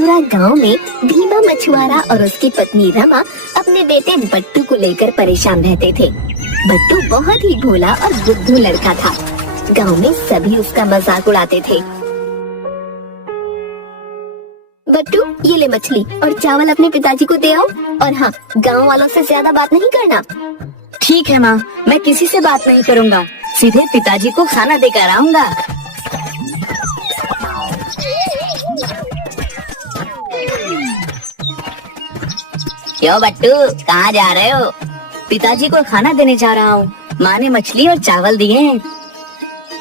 चंचूरा गांव में भीमा मछुआरा और उसकी पत्नी रमा अपने बेटे बट्टू को लेकर परेशान रहते थे। बट्टू बहुत ही भोला और बुद्धू लड़का था। गांव में सभी उसका मजाक उड़ाते थे। बट्टू, ये ले मछली और चावल अपने पिताजी को दे आओ, और हाँ, गांव वालों से ज्यादा बात नहीं करना। ठीक है माँ, मैं किसी से बात नहीं करूँगा, सीधे पिताजी को खाना देकर आऊँगा। क्यों बट्टू, कहाँ जा रहे हो? पिताजी को खाना देने जा रहा हूँ। माँ ने मछली और चावल दिए हैं।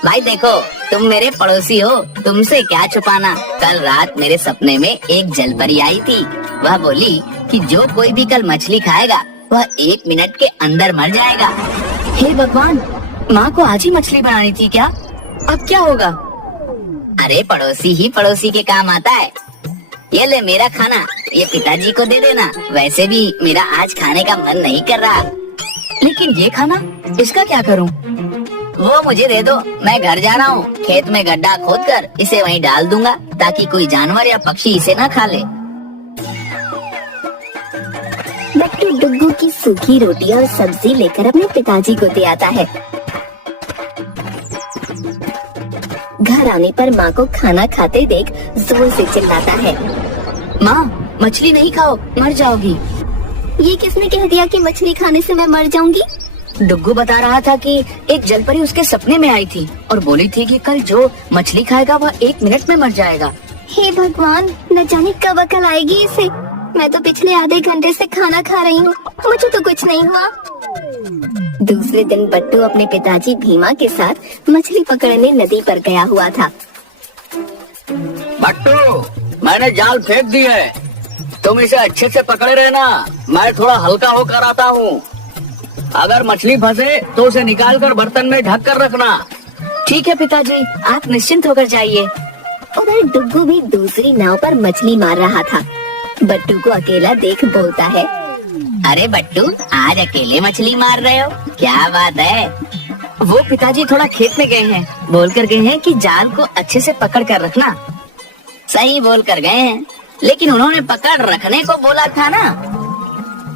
भाई देखो, तुम मेरे पड़ोसी हो, तुमसे क्या छुपाना। कल रात मेरे सपने में एक जलपरी आई थी। वह बोली कि जो कोई भी कल मछली खाएगा वह 1 मिनट के अंदर मर जाएगा। हे भगवान, माँ को आज ही मछली बनानी थी क्या? अब क्या होगा? अरे पड़ोसी ही पड़ोसी के काम आता है। ये ले मेरा खाना, ये पिताजी को दे देना। वैसे भी मेरा आज खाने का मन नहीं कर रहा। लेकिन ये खाना, इसका क्या करूँ? वो मुझे दे दो, मैं घर जा रहा हूँ। खेत में गड्ढा खोदकर इसे वहीं डाल दूंगा ताकि कोई जानवर या पक्षी इसे न खा ले। बट्टू डुग्गू की सूखी रोटी और सब्जी लेकर अपने पिताजी को दे आता है। घर आने पर माँ को खाना खाते देख जोर से चिल्लाता है। माँ, मछली नहीं खाओ, मर जाओगी। ये किसने कह दिया कि मछली खाने से मैं मर जाऊंगी? डुग्गू बता रहा था कि एक जलपरी उसके सपने में आई थी और बोली थी कि कल जो मछली खाएगा वह 1 मिनट में मर जाएगा। हे भगवान, न जाने कब अकल आएगी इसे। मैं तो पिछले आधे घंटे से खाना खा रही हूँ, मुझे तो कुछ नहीं हुआ। दूसरे दिन बट्टू अपने पिताजी भीमा के साथ मछली पकड़ने नदी पर गया हुआ था। बट्टू, मैंने जाल फेंक दी है, तुम इसे अच्छे से पकड़े रहना। मैं थोड़ा हल्का होकर आता हूँ। अगर मछली फंसे तो उसे निकालकर बर्तन में ढक कर रखना। ठीक है पिताजी, आप निश्चिंत होकर जाइए। उधर डुग्गू भी दूसरी नाव पर मछली मार रहा था। बट्टू को अकेला देख बोलता है। अरे बट्टू, आज अकेले मछली मार रहे हो, क्या बात है? वो पिताजी थोड़ा खेत में गए हैं, बोल कर गए हैं कि जाल को अच्छे से पकड़ कर रखना। सही बोल कर गए हैं, लेकिन उन्होंने पकड़ रखने को बोला था ना।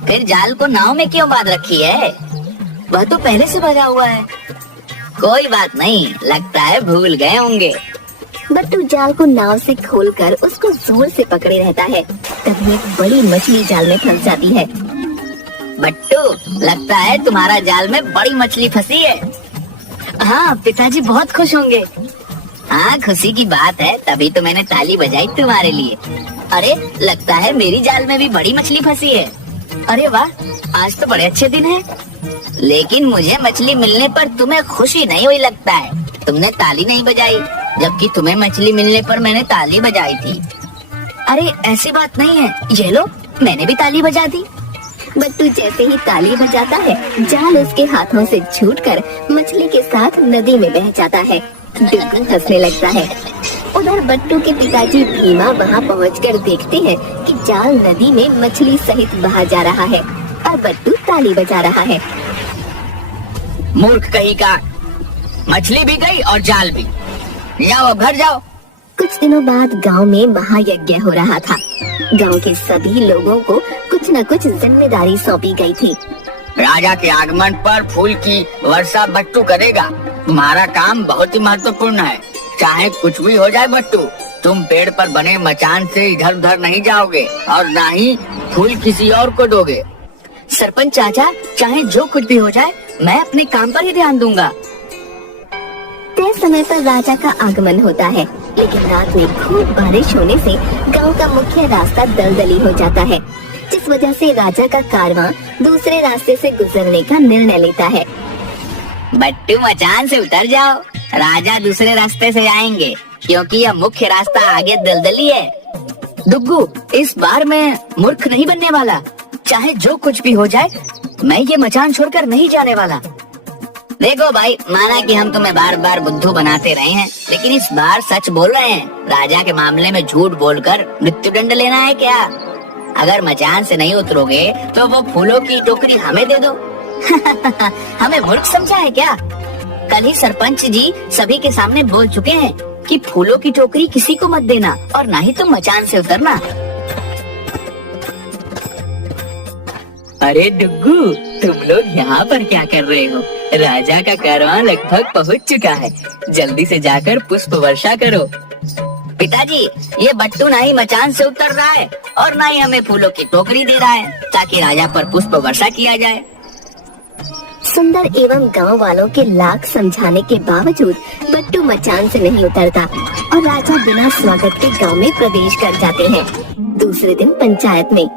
फिर जाल को नाव में क्यों बांध रखी है? वह तो पहले से बजा हुआ है। कोई बात नहीं, लगता है भूल गए होंगे। बट्टू जाल को नाव से खोलकर उसको जोर से पकड़े रहता है। तभी एक बड़ी मछली जाल में फंस जाती है। बट्टू, लगता है तुम्हारा जाल में बड़ी मछली फंसी है। हाँ, पिताजी बहुत खुश होंगे। हाँ, खुशी की बात है, तभी तो मैंने ताली बजाई तुम्हारे लिए। अरे, लगता है मेरी जाल में भी बड़ी मछली फंसी है। अरे वाह, आज तो बड़े अच्छे दिन है। लेकिन मुझे मछली मिलने पर तुम्हें खुशी नहीं हुई लगता है। तुमने ताली नहीं बजाई, जबकि तुम्हें मछली मिलने पर मैंने ताली बजाई थी। अरे ऐसी बात नहीं है, ये लो, मैंने भी ताली बजा दी। बट्टू जैसे ही ताली बजाता है, जाल उसके हाथों से छूटकर मछली के साथ नदी में बह जाता है। डुग्गू हंसने लगता है। उधर बट्टू के पिताजी भीमा वहाँ पहुँचकर देखते हैं कि जाल नदी में मछली सहित बहा जा रहा है और बट्टू ताली बजा रहा है। मूर्ख कहीं का, मछली भी गई और जाल भी। जाओ अब घर जाओ। कुछ दिनों बाद गांव में महायज्ञ हो रहा था। गांव के सभी लोगों को कुछ न कुछ जिम्मेदारी सौंपी गई थी। राजा के आगमन पर फूल की वर्षा बट्टू करेगा। तुम्हारा काम बहुत ही महत्वपूर्ण है। चाहे कुछ भी हो जाए बट्टू, तुम पेड़ पर बने मचान से इधर उधर नहीं जाओगे और ना ही फूल किसी और को दोगे। सरपंच चाचा, चाहे जो कुछ भी हो जाए, मैं अपने काम पर ही ध्यान दूंगा। तय समय पर राजा का आगमन होता है, लेकिन रात में खूब बारिश होने से गांव का मुख्य रास्ता दलदली हो जाता है, जिस वजह से राजा का कारवां दूसरे रास्ते से गुजरने का निर्णय लेता है। बट्टू, मचान से उतर जाओ, राजा दूसरे रास्ते से आएंगे, क्योंकि यह मुख्य रास्ता आगे दलदली है। डुग्गू, इस बार मैं मूर्ख नहीं बनने वाला। चाहे जो कुछ भी हो जाए, मैं ये मचान छोड़कर नहीं जाने वाला। देखो भाई, माना कि हम तुम्हें बार बार बुद्धू बनाते रहे हैं, लेकिन इस बार सच बोल रहे हैं। राजा के मामले में झूठ बोलकर मृत्युदंड लेना है क्या? अगर मचान से नहीं उतरोगे तो वो फूलों की टोकरी हमें दे दो। हमें मूर्ख समझा है क्या? कल ही सरपंच जी सभी के सामने बोल चुके हैं कि फूलों की टोकरी किसी को मत देना और ना ही तुम मचान से उतरना। अरे डुग्गू, तुम लोग यहाँ पर क्या कर रहे हो? राजा का कारवां लगभग पहुँच चुका है, जल्दी से जाकर पुष्प वर्षा करो। पिताजी, ये बट्टू ना ही मचान से उतर रहा है और ना ही हमें फूलों की टोकरी दे रहा है ताकि राजा पर पुष्प वर्षा किया जाए। सुंदर एवं गांव वालों के लाख समझाने के बावजूद बट्टू मचान से नहीं उतरता और राजा बिना स्वागत के गांव में प्रवेश कर जाते हैं। दूसरे दिन पंचायत में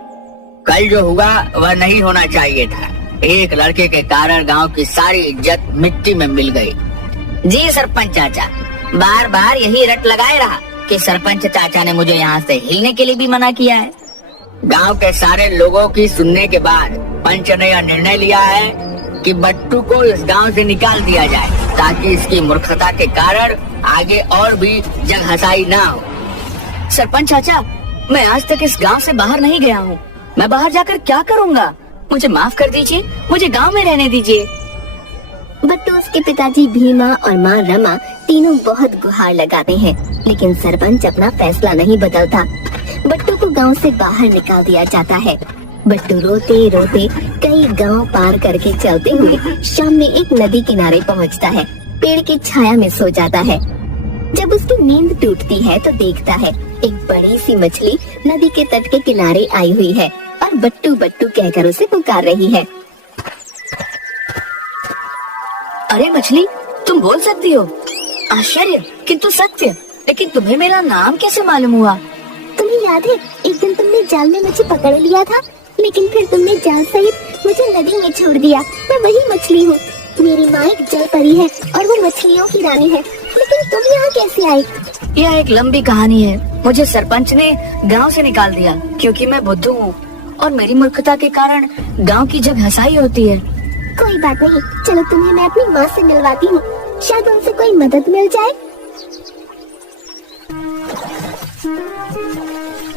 कल जो हुआ वह नहीं होना चाहिए था। एक लड़के के कारण गांव की सारी इज्जत मिट्टी में मिल गई। जी सरपंच चाचा, बार बार यही रट लगाए रहा कि सरपंच चाचा ने मुझे यहाँ से हिलने के लिए भी मना किया है। गांव के सारे लोगों की सुनने के बाद पंच ने यह निर्णय लिया है कि बट्टू को इस गांव से निकाल दिया जाए ताकि इसकी मूर्खता के कारण आगे और भी जग हंसाई ना हो। सरपंच चाचा, मैं आज तक इस गांव से बाहर नहीं गया हूँ। मैं बाहर जाकर क्या करूँगा? मुझे माफ कर दीजिए, मुझे गांव में रहने दीजिए। बट्टू, उसके पिताजी भीमा और माँ रमा तीनों बहुत गुहार लगाते हैं, लेकिन सरपंच अपना फैसला नहीं बदलता। बट्टू को गांव से बाहर निकाल दिया जाता है। बट्टू रोते रोते कई गांव पार करके चलते हुए शाम में एक नदी किनारे पहुंचता है। पेड़ की छाया में सो जाता है। जब उसकी नींद टूटती है तो देखता है एक बड़ी सी मछली नदी के तट के किनारे आई हुई है और बट्टू बट्टू कहकर उसे पुकार रही है। अरे मछली, तुम बोल सकती हो? आश्चर्य किंतु सत्य। लेकिन तुम्हें मेरा नाम कैसे मालूम हुआ? तुम्हें याद है एक दिन तुमने जाल में मुझे पकड़ लिया था, लेकिन फिर तुमने जाल सहित मुझे नदी में छोड़ दिया। मैं वही मछली हूँ। मेरी माँ एक जल परी है और वो मछलियों की रानी है। लेकिन तुम यहाँ कैसे आई? यह एक लंबी कहानी है। मुझे सरपंच ने गांव से निकाल दिया क्योंकि मैं बुद्धू हूँ और मेरी मूर्खता के कारण गांव की जग हंसाई होती है। कोई बात नहीं, चलो तुम्हें मैं अपनी माँ से मिलवाती हूँ, शायद उनसे कोई मदद मिल जाए।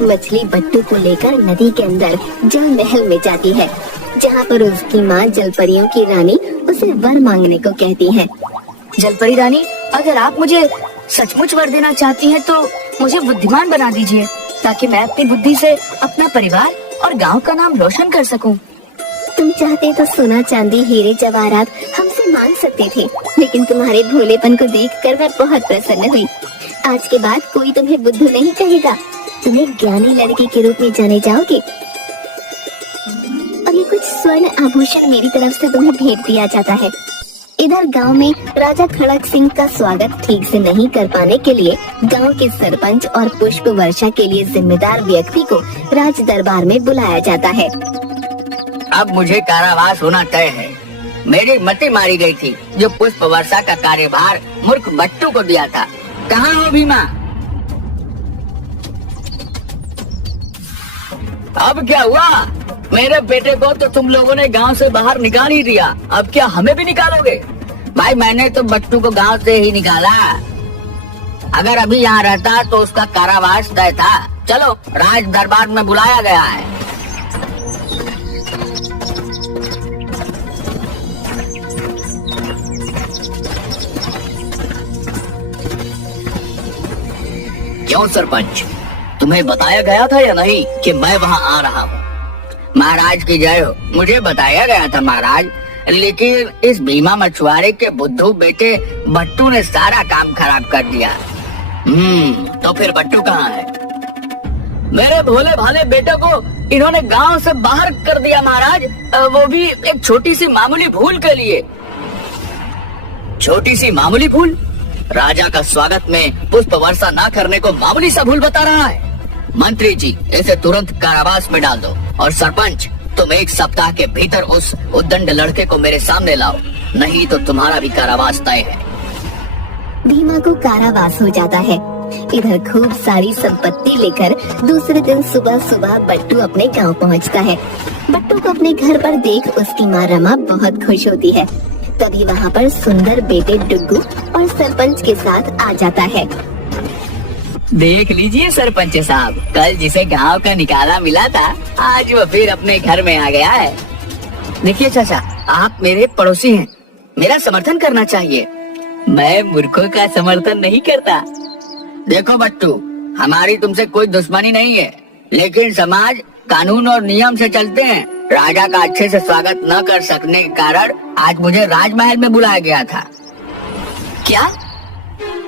मछली बट्टू को लेकर नदी के अंदर जल महल में जाती है, जहाँ पर उसकी माँ जलपरियों की रानी उसे वर मांगने को कहती है। जलपरी रानी, अगर आप मुझे सचमुच वर देना चाहती हैं तो मुझे बुद्धिमान बना दीजिए ताकि मैं अपनी बुद्धि से अपना परिवार और गांव का नाम रोशन कर सकूं। तुम चाहते तो सोना चांदी हीरे जवाहरात हमसे मांग सकते थे, लेकिन तुम्हारे भोलेपन को देखकर मैं बहुत प्रसन्न हुई। आज के बाद कोई तुम्हें बुद्धू नहीं कहेगा। तुम्हें ज्ञानी लड़की के रूप में जाने जाओगे। और ये कुछ स्वर्ण आभूषण मेरी तरफ से तुम्हें भेंट दिया जाता है। इधर गांव में राजा खड़क सिंह का स्वागत ठीक से नहीं कर पाने के लिए गांव के सरपंच और पुष्प वर्षा के लिए जिम्मेदार व्यक्ति को राज दरबार में बुलाया जाता है। अब मुझे कारावास होना तय है। मेरी मति मारी गई थी जो पुष्प वर्षा का कार्यभार मूर्ख बट्टू को दिया था। कहाँ हो भीमा? अब क्या हुआ? मेरे बेटे को तो तुम लोगों ने गांव से बाहर निकाल ही दिया, अब क्या हमें भी निकालोगे? भाई, मैंने तो बट्टू को गांव से ही निकाला। अगर अभी यहाँ रहता तो उसका कारावास तय था। चलो, राज दरबार में बुलाया गया है। क्यों सरपंच, तुम्हें बताया गया था या नहीं कि मैं वहाँ आ रहा हूँ? महाराज की जय हो। मुझे बताया गया था महाराज, लेकिन इस भीमा मछुआरे के बुद्धू बेटे बट्टू ने सारा काम खराब कर दिया। तो फिर बट्टू कहाँ है? मेरे भोले भाले बेटे को इन्होंने गांव से बाहर कर दिया महाराज, वो भी एक छोटी सी मामूली भूल के लिए। छोटी सी मामूली भूल? राजा का स्वागत में पुष्प वर्षा न करने को मामूली सा भूल बता रहा है? मंत्री जी, इसे तुरंत कारावास में डाल दो। और सरपंच, तुम 1 सप्ताह के भीतर उस उद्दंड लड़के को मेरे सामने लाओ, नहीं तो तुम्हारा भी कारावास तय है। भीमा को कारावास हो जाता है। इधर खूब सारी संपत्ति लेकर दूसरे दिन सुबह सुबह बट्टू अपने गांव पहुंचता है। बट्टू को अपने घर पर देख उसकी माँ रमा बहुत खुश होती है। तभी वहाँ पर सुंदर बेटे डुग्गू और सरपंच के साथ आ जाता है। देख लीजिए सरपंच साहब, कल जिसे गांव का निकाला मिला था, आज वो फिर अपने घर में आ गया है। देखिए चाचा, आप मेरे पड़ोसी हैं, मेरा समर्थन करना चाहिए। मैं मूर्खों का समर्थन नहीं करता। देखो बट्टू, हमारी तुमसे कोई दुश्मनी नहीं है, लेकिन समाज कानून और नियम से चलते हैं। राजा का अच्छे से स्वागत न कर सकने के कारण आज मुझे राजमहल में बुलाया गया था। क्या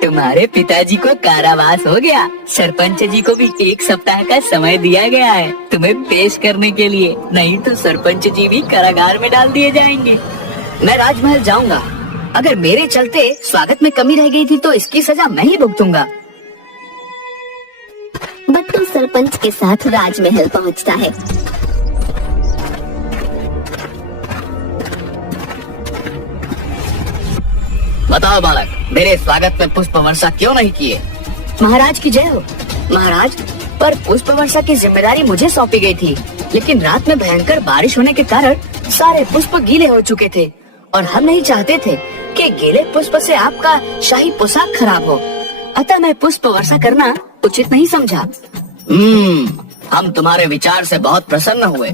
तुम्हारे पिताजी को कारावास हो गया? सरपंच जी को भी 1 सप्ताह का समय दिया गया है तुम्हें पेश करने के लिए, नहीं तो सरपंच जी भी कारागार में डाल दिए जाएंगे। मैं राजमहल जाऊंगा। अगर मेरे चलते स्वागत में कमी रह गई थी तो इसकी सजा मैं ही भुगतूंगा। बट्टू सरपंच के साथ राजमहल पहुंचता है। बताओ बालक, मेरे स्वागत में पुष्प वर्षा क्यों नहीं किए? महाराज की जय हो। महाराज, पर पुष्प वर्षा की जिम्मेदारी मुझे सौंपी गई थी, लेकिन रात में भयंकर बारिश होने के कारण सारे पुष्प गीले हो चुके थे और हम नहीं चाहते थे कि गीले पुष्प से आपका शाही पोशाक खराब हो, अतः मैं पुष्प वर्षा करना उचित नहीं समझा। हम तुम्हारे विचार से बहुत प्रसन्न हुए।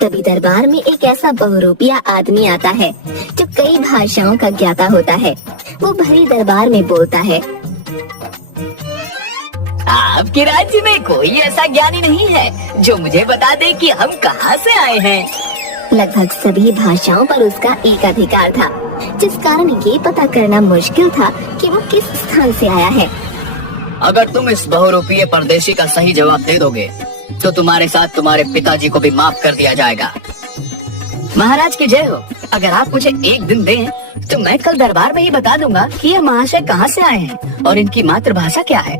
तभी दरबार में एक ऐसा बहुरूपिया आदमी आता है जो कई भाषाओं का ज्ञाता होता है। वो भरी दरबार में बोलता है, आपके राज्य में कोई ऐसा ज्ञानी नहीं है जो मुझे बता दे कि हम कहाँ से आए हैं। लगभग सभी भाषाओं पर उसका एकाधिकार था, जिस कारण ये पता करना मुश्किल था कि वो किस स्थान से आया है। अगर तुम इस बहुरूपीय परदेशी का सही जवाब दे दोगे तो तुम्हारे साथ तुम्हारे पिताजी को भी माफ कर दिया जाएगा। महाराज की जय हो। अगर आप मुझे 1 दिन दें तो मैं कल दरबार में ही बता दूंगा कि ये महाशय कहाँ से आए हैं और इनकी मातृभाषा क्या है।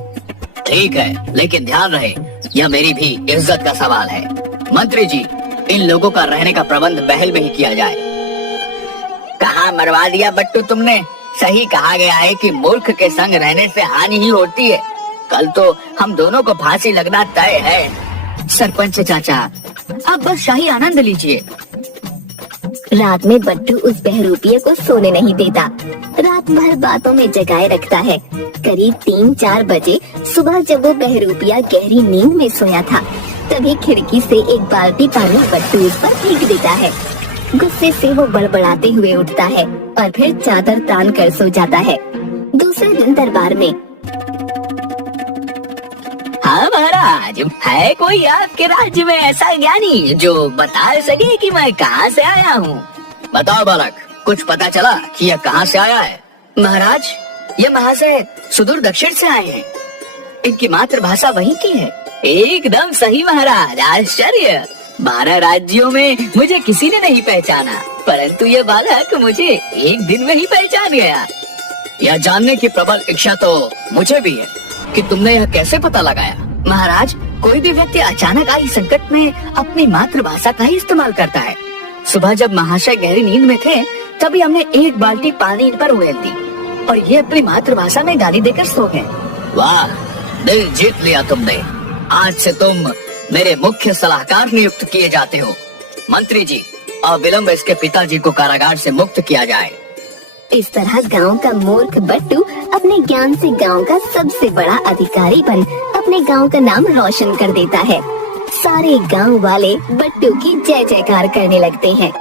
ठीक है, लेकिन ध्यान रहे, यह मेरी भी इज्जत का सवाल है। मंत्री जी, इन लोगों का रहने का प्रबंध महल में ही किया जाए। कहाँ मरवा दिया बट्टू तुमने। सही कहा गया है कि मूर्ख के संग रहने से हानि ही होती है। कल तो हम दोनों को फांसी लगना तय है। सरपंच चाचा, आप बस शाही आनंद लीजिए। रात में बट्टू उस बहरूपिये को सोने नहीं देता, रात भर बातों में जगाए रखता है। करीब 3-4 बजे सुबह जब वो बहरूपिया गहरी नींद में सोया था, तभी खिड़की से एक बाल्टी पानी बट्टू उस पर फेंक देता है। गुस्से से वो बड़बड़ाते हुए उठता है और फिर चादर तान कर सो जाता है। दूसरे दिन दरबार में, हाँ महाराज, है कोई आपके राज्य में ऐसा ज्ञानी जो बता सके कि मैं कहाँ से आया हूँ? बताओ बालक, कुछ पता चला कि यह कहाँ से आया है? महाराज, ये महाशय सुदूर दक्षिण से आए हैं। इनकी मातृभाषा वहीं की है। एकदम सही महाराज, आश्चर्य। 12 राज्यों में मुझे किसी ने नहीं पहचाना, परंतु ये बालक मुझे 1 दिन में ही पहचान गया। यह जानने की प्रबल इच्छा तो मुझे भी है कि तुमने यह कैसे पता लगाया? महाराज, कोई भी व्यक्ति अचानक आई संकट में अपनी मातृभाषा का ही इस्तेमाल करता है। सुबह जब महाशय गहरी नींद में थे, तभी हमने 1 बाल्टी पानी इन पर उड़ेल दी और ये अपनी मातृभाषा में गाली देकर सो गए। वाह, दिल जीत लिया तुमने। आज से तुम मेरे मुख्य सलाहकार नियुक्त किए जाते हो। मंत्री जी, अविलंब इसके पिताजी को कारागार से मुक्त किया जाए। इस तरह गांव का मूर्ख बट्टू अपने ज्ञान से गांव का सबसे बड़ा अधिकारी बन अपने गांव का नाम रोशन कर देता है। सारे गांव वाले बट्टू की जय जयकार करने लगते हैं।